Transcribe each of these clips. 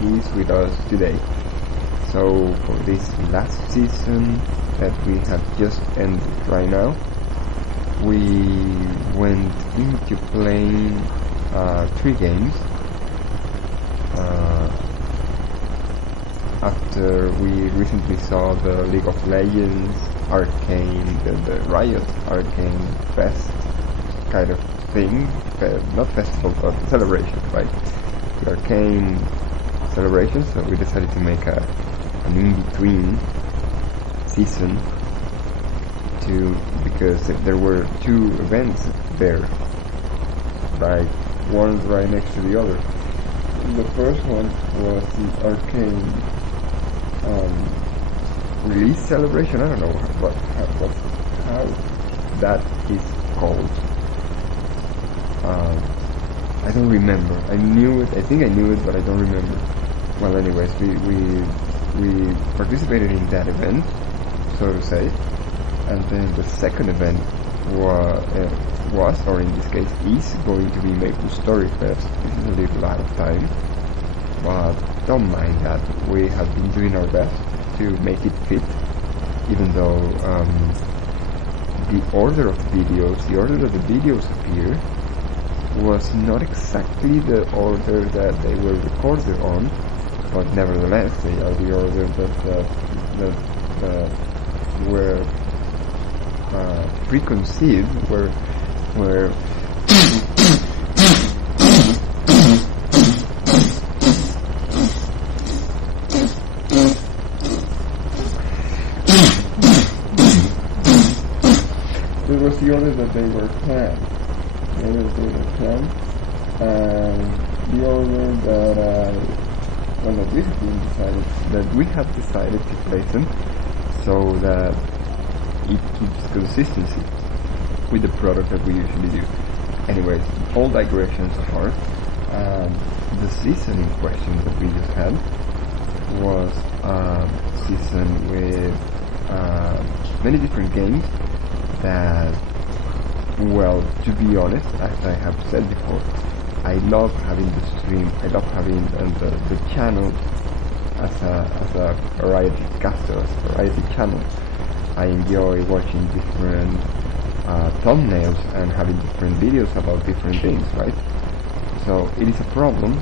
is with us today. So for this last season that we have just ended right now, we went into playing 3 games after we recently saw the League of Legends Arcane, the Riot Arcane Fest kind of thing, not festival but celebration, right? The Arcane celebration, so we decided to make an in-between season because there were 2 events there, like one right next to the other. The first one was the Arcane release celebration. I don't know how that is called. I don't remember. I think I knew it, but I don't remember. Well, anyways, we participated in that event, so to say. And then the second event was, or in this case is, going to be Maple Story Fest. This is a little out of time, but don't mind that. We have been doing our best to make it fit, even though the order of the videos appear was not exactly the order that they were recorded on, but nevertheless they are the order that were preconceived, were it was the order that they were planned. And the order that we have decided to place them so that it keeps consistency with the product that we usually do. Anyways, all digressions apart, the season in question that we just had was a season with many different games that, well, to be honest, as I have said before, I love having the stream, I love having the channel as a variety caster, as a variety channel. I enjoy watching different thumbnails and having different videos about different things, right? So it is a problem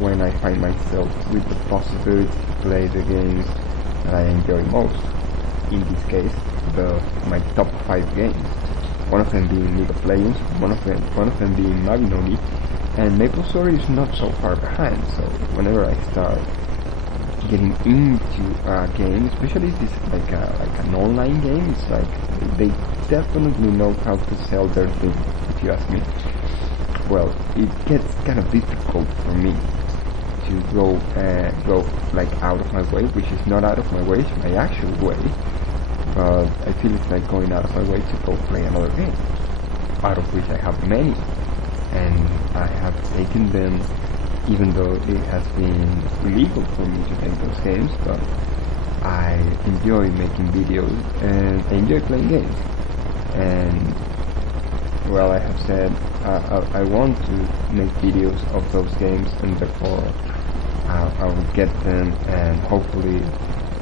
when I find myself with the possibility to play the games that I enjoy most. In this case, my top 5 games. One of them being League of Legends, one of them being Mabinogi, and Maple Story is not so far behind. So whenever I start getting into a game, especially if it's like an online game, it's like they definitely know how to sell their thing, if you ask me. Well, it gets kind of difficult for me to go like out of my way, which is not out of my way, it's my actual way. But I feel it's like going out of my way to go play another game, out of which I have many, and I have taken them, even though it has been illegal for me to take those games, but I enjoy making videos and I enjoy playing games. And well, I have said I want to make videos of those games, and therefore I will get them, and hopefully,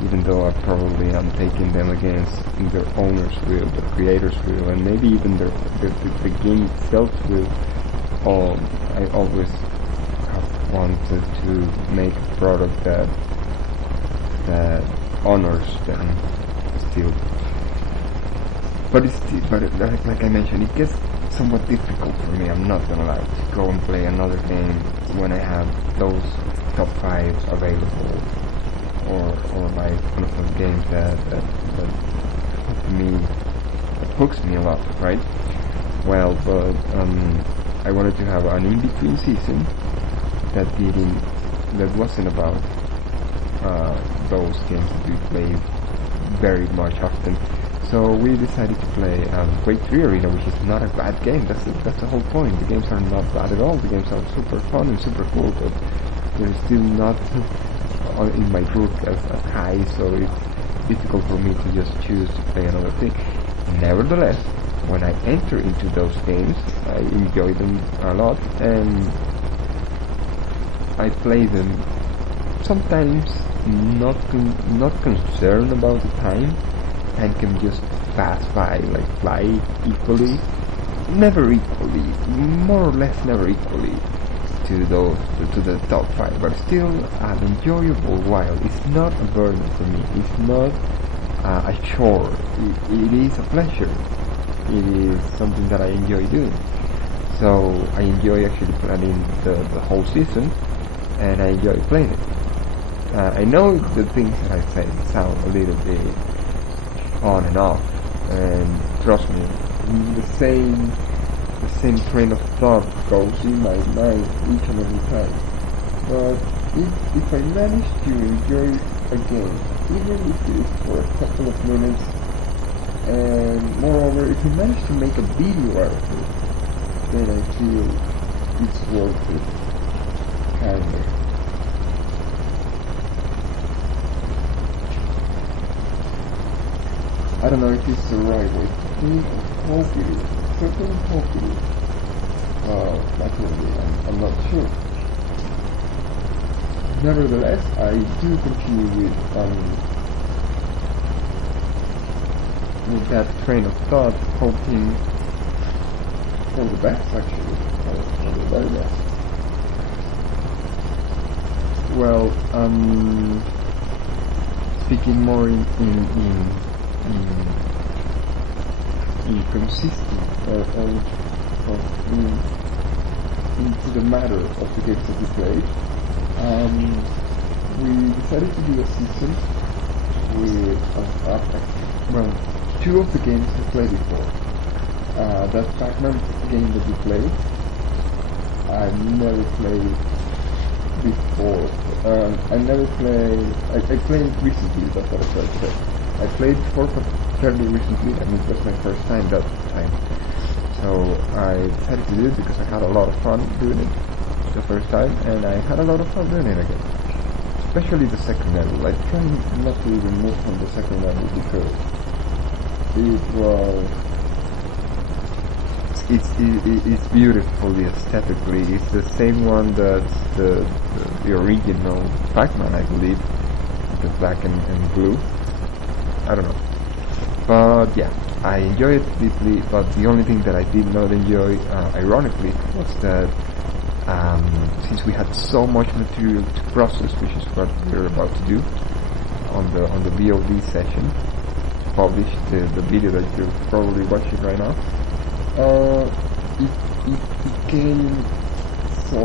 even though I probably am taking them against their owner's will, the creator's will, and maybe even the game itself will, I always have wanted to make a product that honors them still. But like I mentioned, it gets somewhat difficult for me. I'm not gonna lie, to go and play another game when I have those top 5 available, or like one of those games that hooks me a lot, right? Well, but I wanted to have an in-between season that wasn't about those games that we play very much often. So we decided to play Quake 3 Arena, which is not a bad game. That's the whole point. The games are not bad at all. The games are super fun and super cool, but they're still not in my group as high, so it's difficult for me to just choose to play another thing. Nevertheless, when I enter into those games, I enjoy them a lot, and I play them sometimes not concerned about the time and can just pass by, like fly equally, never equally, more or less never equally to the top 5, but still an enjoyable while. It's not a burden for me. It's not a chore. It is a pleasure. It is something that I enjoy doing. So I enjoy actually planning the whole season, and I enjoy playing it. I know the things that I say sound a little bit on and off, and trust me, the same train of thought goes in my mind each and every time. But if I manage to enjoy a game, even if it's for a couple of minutes, and moreover, if you manage to make a video out of it, then I feel it's worth it, kinda. I don't know if it's the right way to think or hope it is. Certainly hope it is. Definitely, I'm not sure. Nevertheless, I do continue with that train of thought, hoping for the best, actually, for the very best. Well, speaking more in consistent into the matter of the games that we played, we decided to do a season with two of the games we played before. That Pac-Man game that we played, I never played before. I played recently, that's what I tried to say. I played before, but fairly recently, and it was my first time that time. So I decided to do it because I had a lot of fun doing it the first time, and I had a lot of fun doing it again. Especially the second level. I tried not to even move from the second level because it's beautifully aesthetically. It's the same one that's the original Pac-Man, I believe, the black and blue. I don't know. But yeah, I enjoy it deeply, but the only thing that I did not enjoy, ironically, was that since we had so much material to process, which is what we're about to do on the VOD session, publish the video that you're probably watching right now, it became so...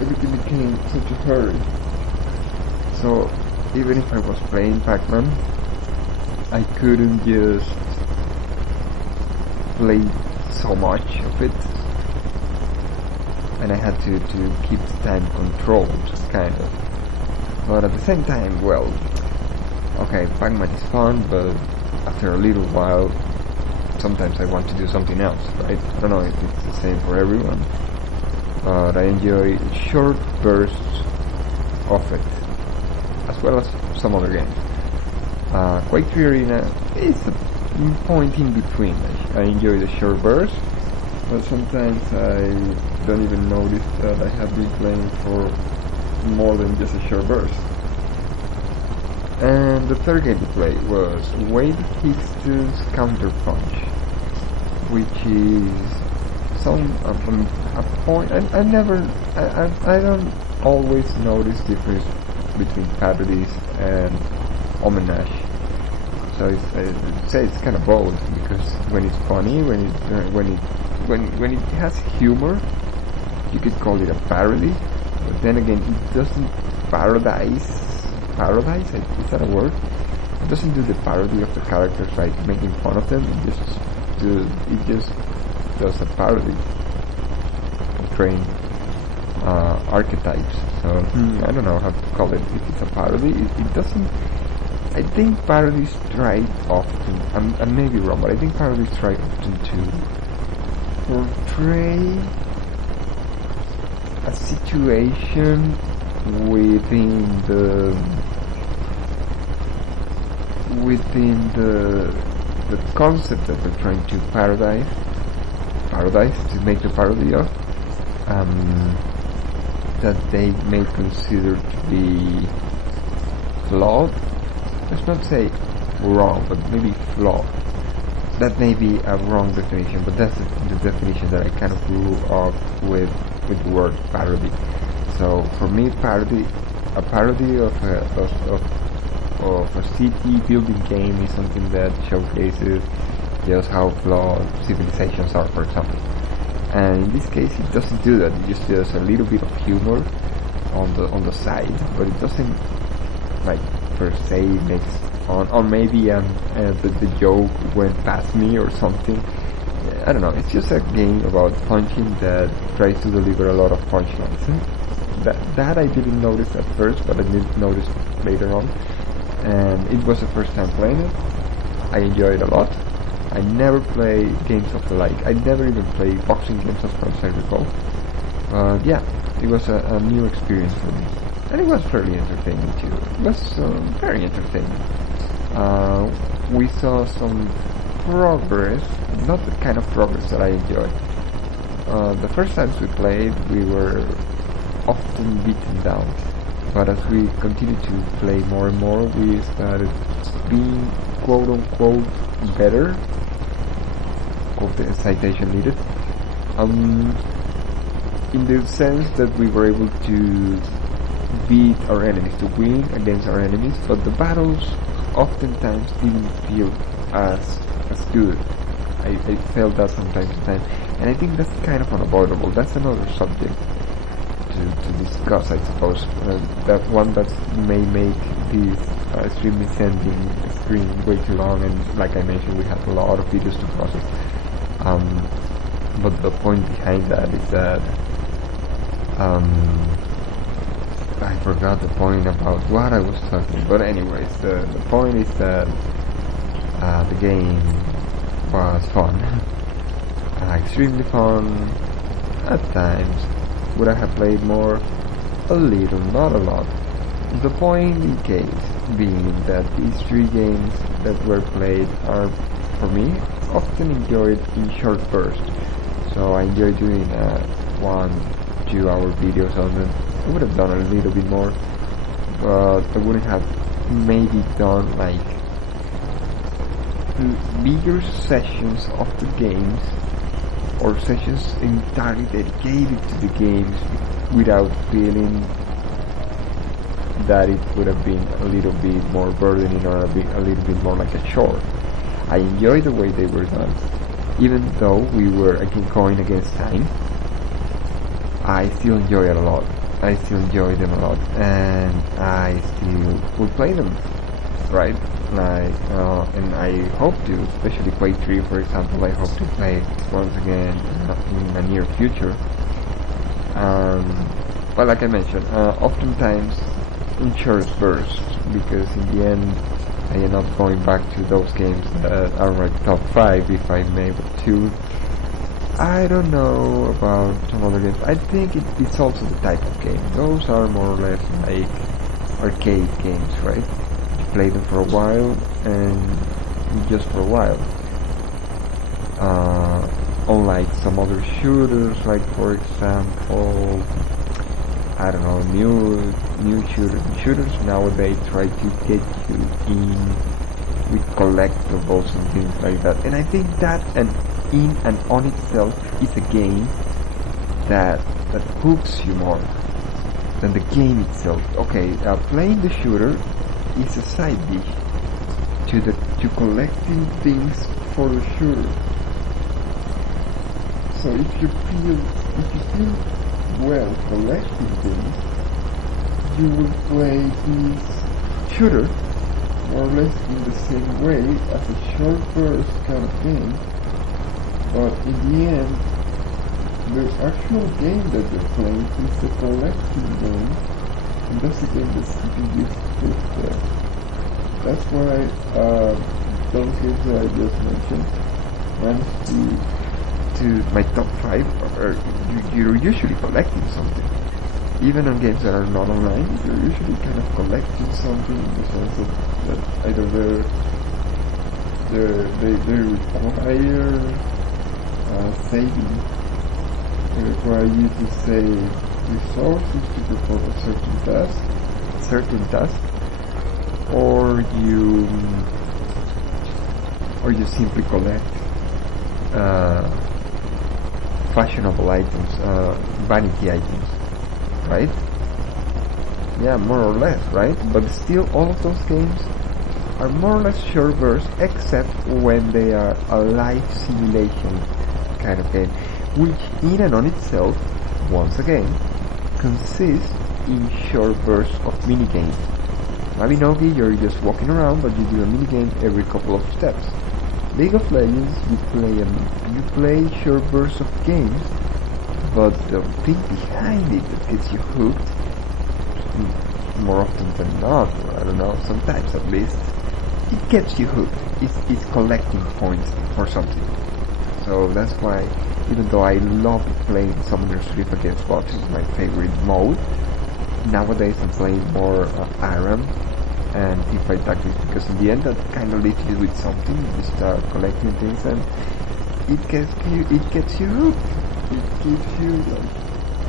everything became such a hurry. So even if I was playing Pac-Man, I couldn't just play so much of it, and I had to keep the time controlled, kind of. But at the same time, well, okay, Pac-Man is fun, but after a little while, sometimes I want to do something else, right? I don't know if it's the same for everyone, but I enjoy short bursts of it, as well as some other games. Quake 3 Arena is a point in between. I enjoy the short bursts, but sometimes I don't even notice that I have been playing for more than just a short burst. And the third game to play was Wade Hicks's Counter Punch, which is a point. I don't always notice difference between parodies and homage. So it's kind of both, because when it's funny, when it has humor, you could call it a parody. But then again, it doesn't parodize. Is that a word? It doesn't do the parody of the characters, right? Making fun of them. It just does a parody, portraying archetypes. So I don't know how to call it. If it's a parody, it doesn't. I think parodies try often. I may be wrong, but I think parodies try often to portray a situation within the concept that they're trying to parodize, to make the parody of. that they may consider to be flawed, let's not say wrong, but maybe flawed. That may be a wrong definition, but that's the definition that I kind of grew up with the word parody. So for me, a parody of a city building game is something that showcases just how flawed civilizations are, for example. And in this case, it doesn't do that. It just does a little bit of humor on the side, but it doesn't like per se makes on, or maybe the joke went past me or something. I don't know. It's just a game about punching that tries to deliver a lot of punchlines. That I didn't notice at first, but I did notice later on. And it was the first time playing it. I enjoyed it a lot. I never play games of the like. I never even play boxing games as far as I recall. Yeah, it was a new experience for me. And it was fairly entertaining too. It was very entertaining. We saw some progress, not the kind of progress that I enjoyed. The first times we played, we were often beaten down. But as we continued to play more and more, we started being quote-unquote better, quote the citation needed, in the sense that we were able to beat our enemies, to win against our enemies, but the battles oftentimes didn't feel as good. I felt that from time to time, and I think that's kind of unavoidable. That's another subject to discuss, I suppose. That one that may make this stream descending screen way too long, and like I mentioned, we have a lot of videos to process. But the point behind that is that I forgot the point about what I was talking. But anyways, the point is that the game was fun, extremely fun at times. Would I have played more? A little, not a lot. The point in case being that these 3 games that were played are, for me, often enjoyed in short bursts. So I enjoy doing 1-2 hour videos on them. I would have done a little bit more, but I wouldn't have maybe done like bigger sessions of the games, or sessions entirely dedicated to the games, without feeling that it would have been a little bit more burdening or a little bit more like a chore. I enjoy the way they were done. Even though we were going against time, I still enjoy it a lot. I still enjoy them a lot, and I still will play them, right? Like, and I hope to, especially Quake 3, for example, I hope to play once again in the near future. But like I mentioned, oftentimes in short bursts, because in the end I end up going back to those games that are my top 5, if I may, but 2. I don't know about some other games. I think it's also the type of game. Those are more or less like arcade games, right? You play them for a while, and just for a while. Unlike some other shooters, like for example, I don't know, new shooters nowadays try to get you in with collectibles and things like that. And I think that in and on itself is a game that hooks you more than the game itself. Okay, playing the shooter is a side dish to collecting things for the shooter. So if you feel well collecting things, you will play this shooter more or less in the same way as a short burst kind of game. But in the end, the actual game that you're playing is a collecting game, and that's the game that's keeping you hooked there. That's why those games that I just mentioned managed to my top 5, or you're usually collecting something. Even on games that are not online, you're usually kind of collecting something in the sense that either they require saving. They require you to save resources to perform a certain task, or you simply collect fashionable items, vanity items, right? Yeah, more or less, right? But still, all of those games are more or less short bursts, except when they are a life simulation kind of game, which in and on itself, once again, consists in short bursts of minigames. Mabinogi, you're just walking around, but you do a minigame every couple of steps. League of Legends, you play short bursts of games, but the thing behind it that gets you hooked, more often than not, or I don't know, sometimes at least, it gets you hooked. It's collecting points for something. So that's why, even though I love playing Summoner's Rift against bots, it's my favorite mode, nowadays I'm playing more ARAM and Teamfight Tactics, because in the end that kind of leaves you with something. You start collecting things and it gets you hooked. It gives you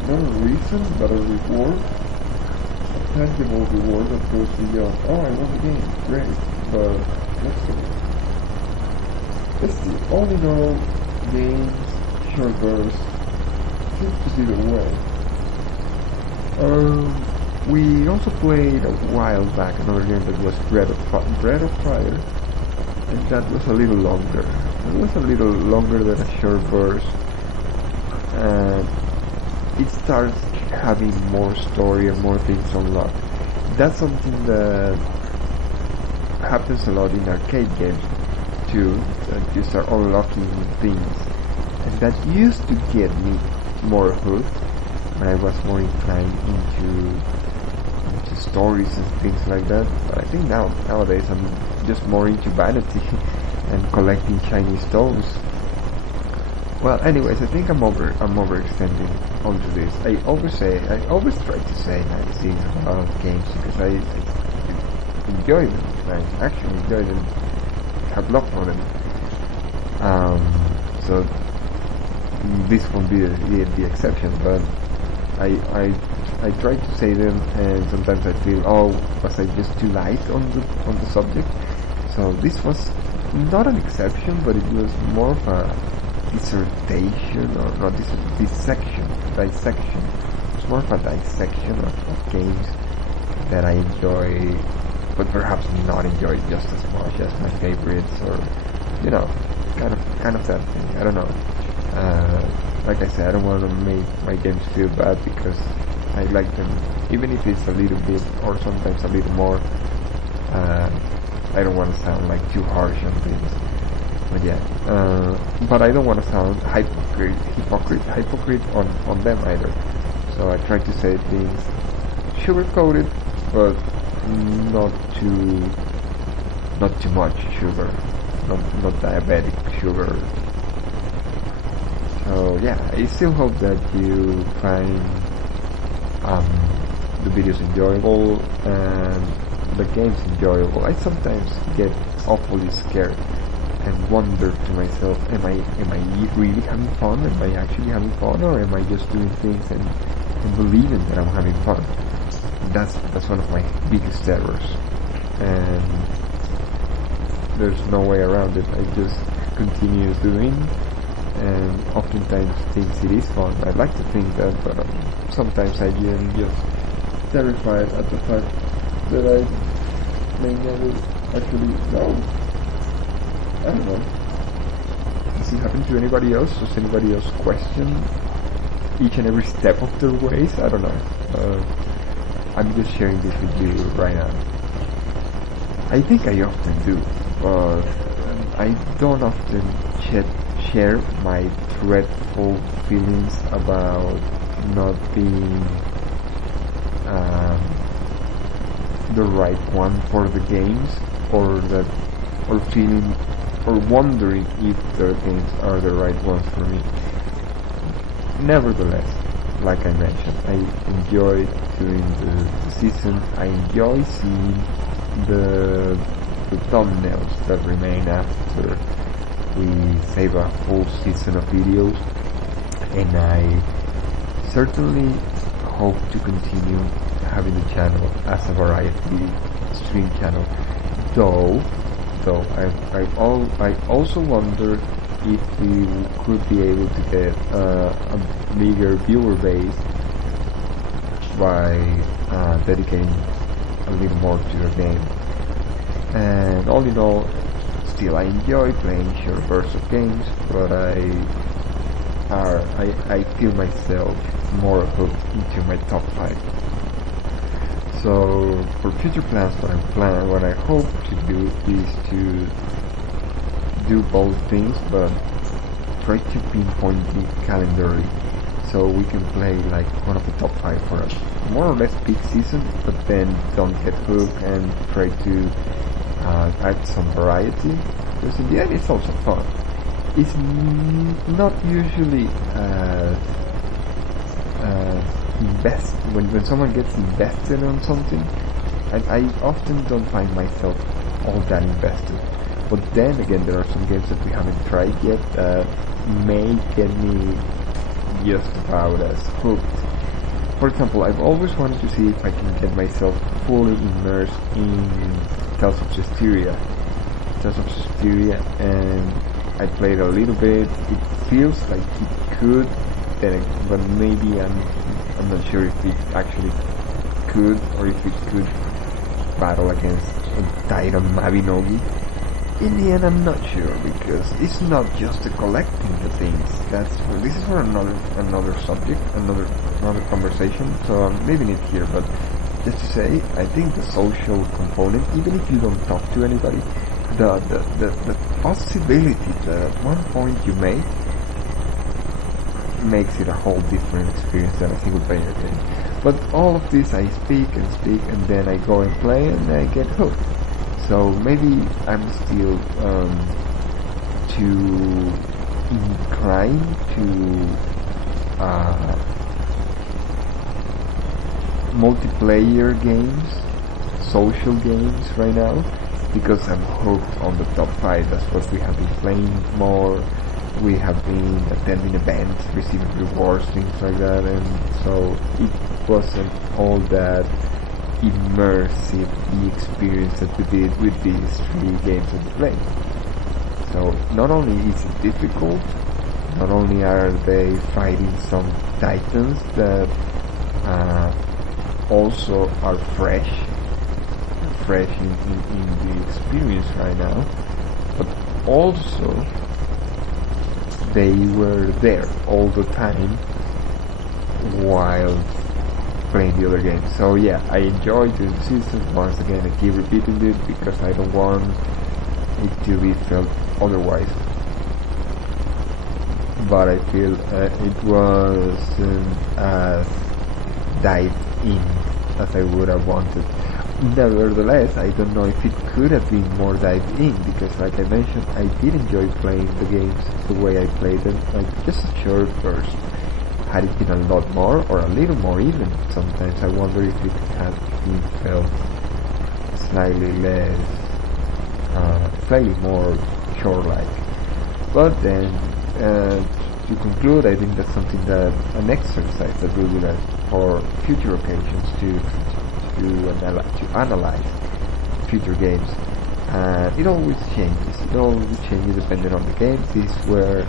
not a reason but a reward, a tangible reward that goes beyond, oh, I won the game, great, but let's see. Let's see, all in all, games, short bursts, seems to be the way. We also played a while back another game that was Breath of Fire, and that was a little longer. It was a little longer than a short burst, and it starts having more story and more things unlocked. That's something that happens a lot in arcade games too, that you start unlocking things, and that used to get me more hooked when I was more inclined into stories and things like that. But I think nowadays I'm just more into vanity and collecting shiny stones. Well, anyways, I think I'm overextending onto this. I always try to say nice things about games because I enjoy them. I actually enjoy them. Have love for them. So this won't be the exception, but I try to say them, and sometimes I feel, oh, was I just too light on the subject? So this was not an exception, but it was more of a dissertation, or not dissection. It's more of a dissection of games that I enjoy, but perhaps not enjoy just as much as my favorites, or kind of that thing. I don't know. Like I said, I don't want to make my games feel bad because I like them, even if it's a little bit or sometimes a little more. I don't want to sound like too harsh on things, but yeah. But I don't want to sound hypocrite on them either. So I try to say things sugar-coated, but not too much sugar, not diabetic sugar. So yeah, I still hope that you find the videos enjoyable and the games enjoyable. I sometimes get awfully scared and wonder to myself, am I really having fun? Am I actually having fun, or am I just doing things and believing that I'm having fun? That's one of my biggest errors, and there's no way around it. I just continue doing, and oftentimes thinks it is fun. I like to think that, but sometimes I am just terrified at the fact that I may never actually know. I don't know. Does it happen to anybody else? Does anybody else question each and every step of their ways? I don't know. I'm just sharing this with you right now. I think I often do, but I don't often share my dreadful feelings about not being the right one for the games, or feeling or wondering if the games are the right ones for me. Nevertheless, like I mentioned, I enjoy doing the season. I enjoy seeing the thumbnails that remain after we save a full season of videos, and I certainly hope to continue having the channel as a variety stream channel. Though I also wonder if we could be able to get a bigger viewer base by dedicating a little more to the game. And all in all, still I enjoy playing short bursts of games, but I feel myself more hooked into my top 5. So for future plans, what I hope to do is to do both things, but try to pinpoint the calendar so we can play like one of the top 5 for a more or less peak season, but then don't get hooked and try to add some variety, because in the end it's also fun. It's not usually when someone gets invested on something, I often don't find myself all that invested. But then again, there are some games that we haven't tried yet that may get me just about as hooked. For example, I've always wanted to see if I can get myself fully immersed in Tales of Cestiria, and I played a little bit. It feels like it could, but maybe I'm not sure if it actually could, or if it could battle against Titan Mabinogi. In the end, I'm not sure, because it's not just the collecting the things. This is for another subject, another conversation. So I'm leaving it here, but just to say, I think the social component, even if you don't talk to anybody, the possibility that at one point you make makes it a whole different experience than a single player game. But all of this, I speak, and then I go and play, and I get hooked. So maybe I'm still too inclined to multiplayer games, social games right now, because I'm hooked on the top 5. That's what we have been playing more. We have been attending events, receiving rewards, things like that, and so it wasn't all that immersive, the experience that we did with these 3 games that we played. So not only is it difficult, not only are they fighting some titans that also are fresh in the experience right now, but also they were there all the time while playing the other games. So yeah, I enjoy doing the seasons. Once again, I keep repeating it because I don't want it to be felt otherwise. But I feel it wasn't as dived in as I would have wanted. Nevertheless, I don't know if it could have been more dived in, because like I mentioned, I did enjoy playing the games the way I played them, like just a short burst. Had it been a lot more, or a little more even, sometimes I wonder if it had been felt slightly more shore-like. But then, to conclude, I think that's something that, an exercise that we will have for future occasions to analyze future games. And it always changes depending on the game. These were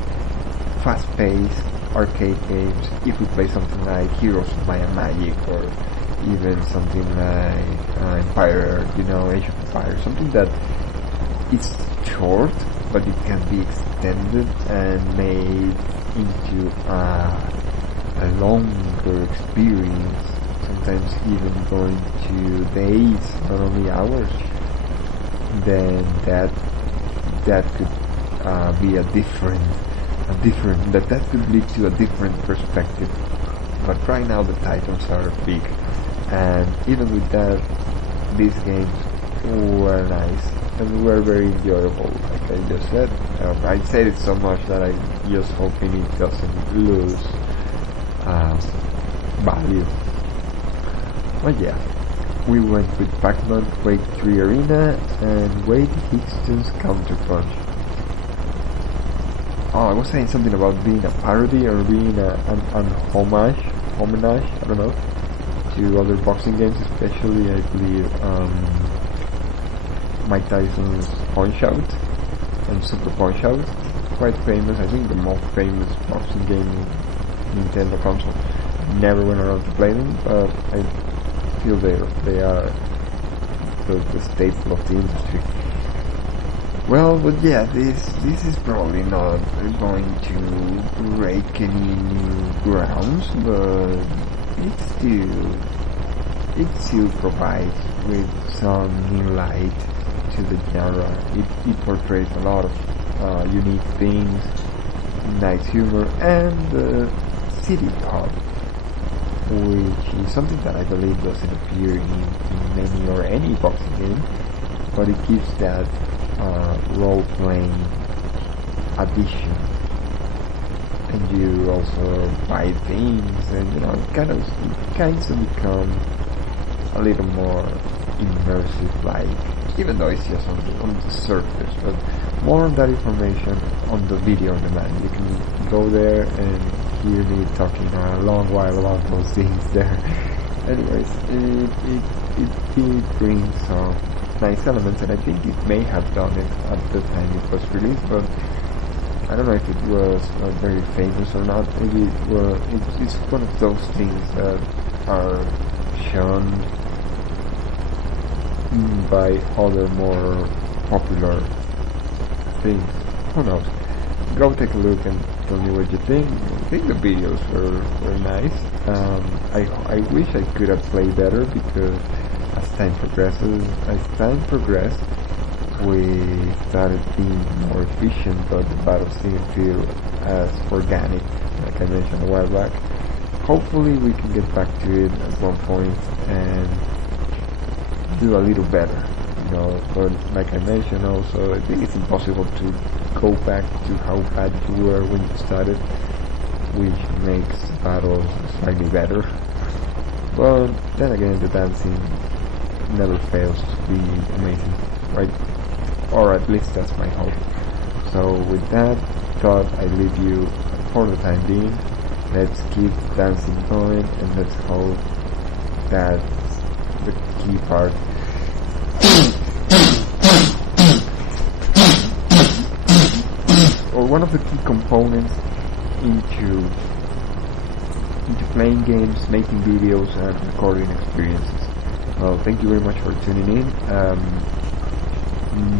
fast-paced arcade games. If we play something like Heroes of Might and Magic, or even something like Empire, Age of Empires, something that it's short, but it can be extended and made into a longer experience, sometimes even going to days, not only hours, then that could be that could lead to a different perspective. But right now the titles are big, and even with that, these games were nice and were very enjoyable. Like I just said, I said it so much that I just hoping it doesn't lose value. But yeah, we went with Pac-Man, Quake 3 Arena, and Wade Hickston's Counterpunch. Oh, I was saying something about being a parody or being an homage, I don't know. to other boxing games, especially I believe Mike Tyson's Punch Out and Super Punch Out, quite famous. I think the most famous boxing game in Nintendo console. Never went around to play them, but I feel they are the staple of the industry. Well, but yeah, this is probably not going to break any new grounds, but it still provides with some new light to the genre. It portrays a lot of unique things, nice humor, and the city hub, which is something that I believe doesn't appear in many or any boxing game, but it gives that role-playing addition. And you also buy things, and it kind of become a little more immersive, like, even though it's just on the surface, but more on that information on the video on demand. You can go there and hear me talking a long while about those things there. Anyways, it did bring some nice elements, and I think it may have done it at the time it was released, but I don't know if it was very famous or not. Maybe it's one of those things that are shown by other more popular things. Who knows? Go take a look and tell me what you think. I think the videos were nice. I wish I could have played better, because as time progressed, we started being more efficient, but the battles didn't feel as organic, like I mentioned a while back. Hopefully we can get back to it at one point and do a little better, but like I mentioned also, I think it's impossible to go back to how bad you were when you started, which makes battles slightly better. But then again, the dancing never fails to be amazing, right? Or at least that's my hope. So with that thought, I leave you for the time being. Let's keep dancing going, and let's hope that the key part or one of the key components into playing games, making videos, and recording experiences. Well, thank you very much for tuning in.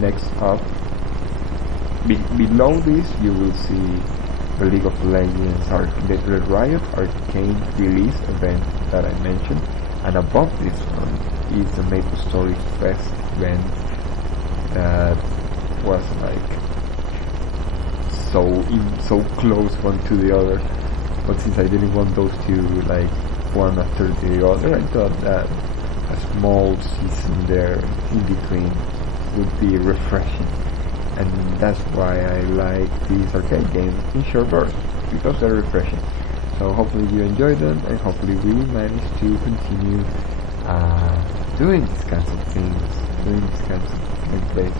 Next up, below this, you will see the League of Legends the Red Riot Arcane release event that I mentioned, and above this one is the MapleStory Fest event that was like so close one to the other, but since I didn't want those two like one after the other, I thought that a small season there in between would be refreshing, and that's why I like these arcade games in short bursts, because they're refreshing. So hopefully you enjoy them, and hopefully we manage to continue doing these kinds of things, doing these kinds of gameplays,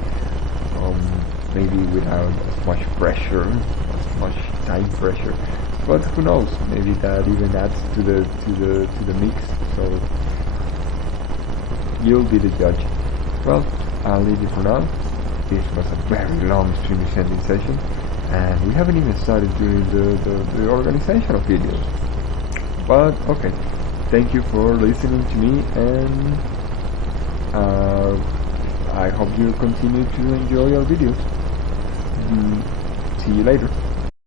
maybe without as much pressure, as much time pressure. But who knows? Maybe that even adds to the mix. So you'll be the judge. Well, I'll leave you for now. This was a very long stream sending session, and we haven't even started doing the organization of videos. But okay, thank you for listening to me, and I hope you continue to enjoy our videos. See you later.